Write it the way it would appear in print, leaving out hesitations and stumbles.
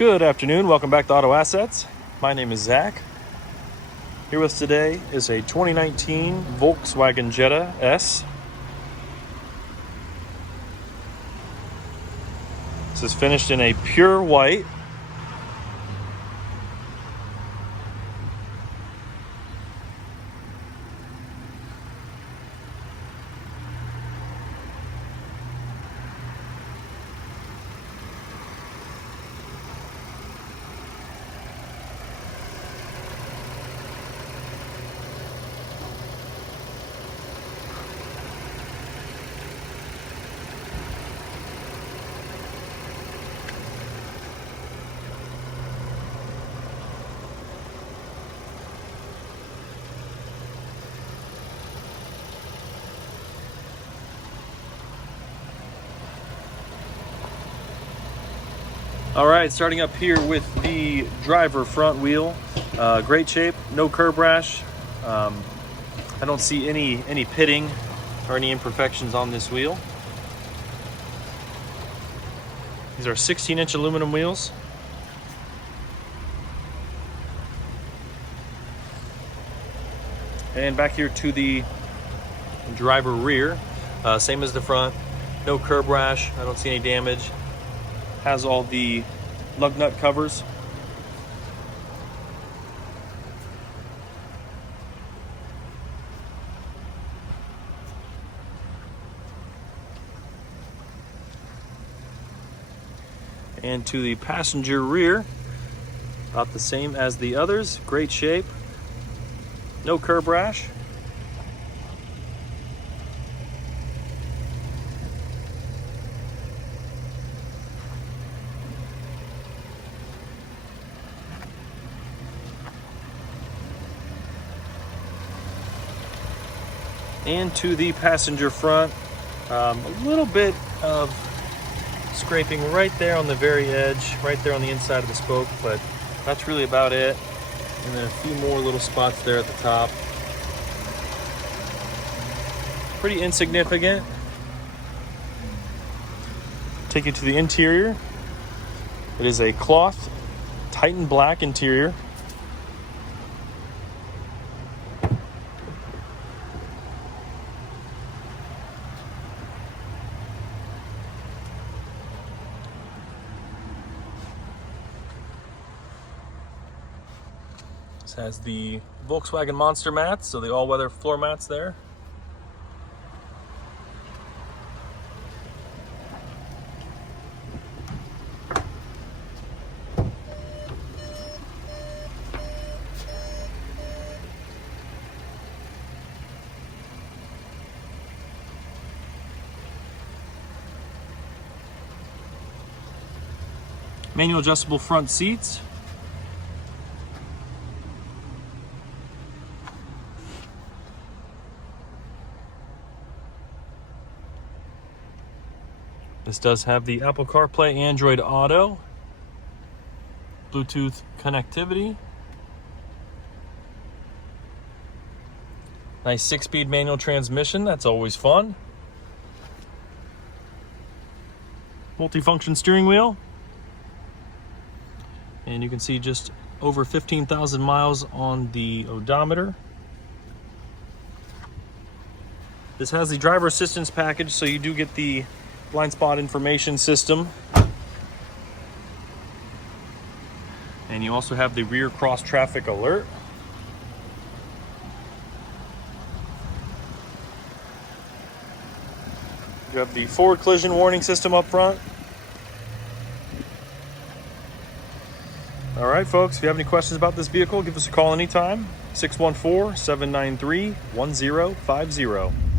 Good afternoon, welcome back to Auto Assets. My name is Zach. Here with us today is a 2019 Volkswagen Jetta S. This is finished in a pure white. All right, starting up here with the driver front wheel. Great shape, no curb rash. I don't see any pitting or any imperfections on this wheel. These are 16-inch aluminum wheels. And back here to the driver rear, same as the front, no curb rash. I don't see any damage. Has all the lug nut covers. And to the passenger rear, about the same as the others. Great shape, no curb rash. And to the passenger front, a little bit of scraping right there on the very edge, right there on the inside of the spoke, but that's really about it. And then a few more little spots there at the top. Pretty insignificant. Take you to the interior. It is a cloth Titan black interior. This has the Volkswagen Monster mats, so the all-weather floor mats there. Manual adjustable front seats. This does have the Apple CarPlay, Android Auto, Bluetooth connectivity. Nice 6-speed manual transmission, that's always fun. Multifunction steering wheel. And you can see just over 15,000 miles on the odometer. This has the driver assistance package, so you do get the blind spot information system. And you also have the rear cross traffic alert. You have the forward collision warning system up front. All right, folks, if you have any questions about this vehicle, give us a call anytime. 614-793-1050.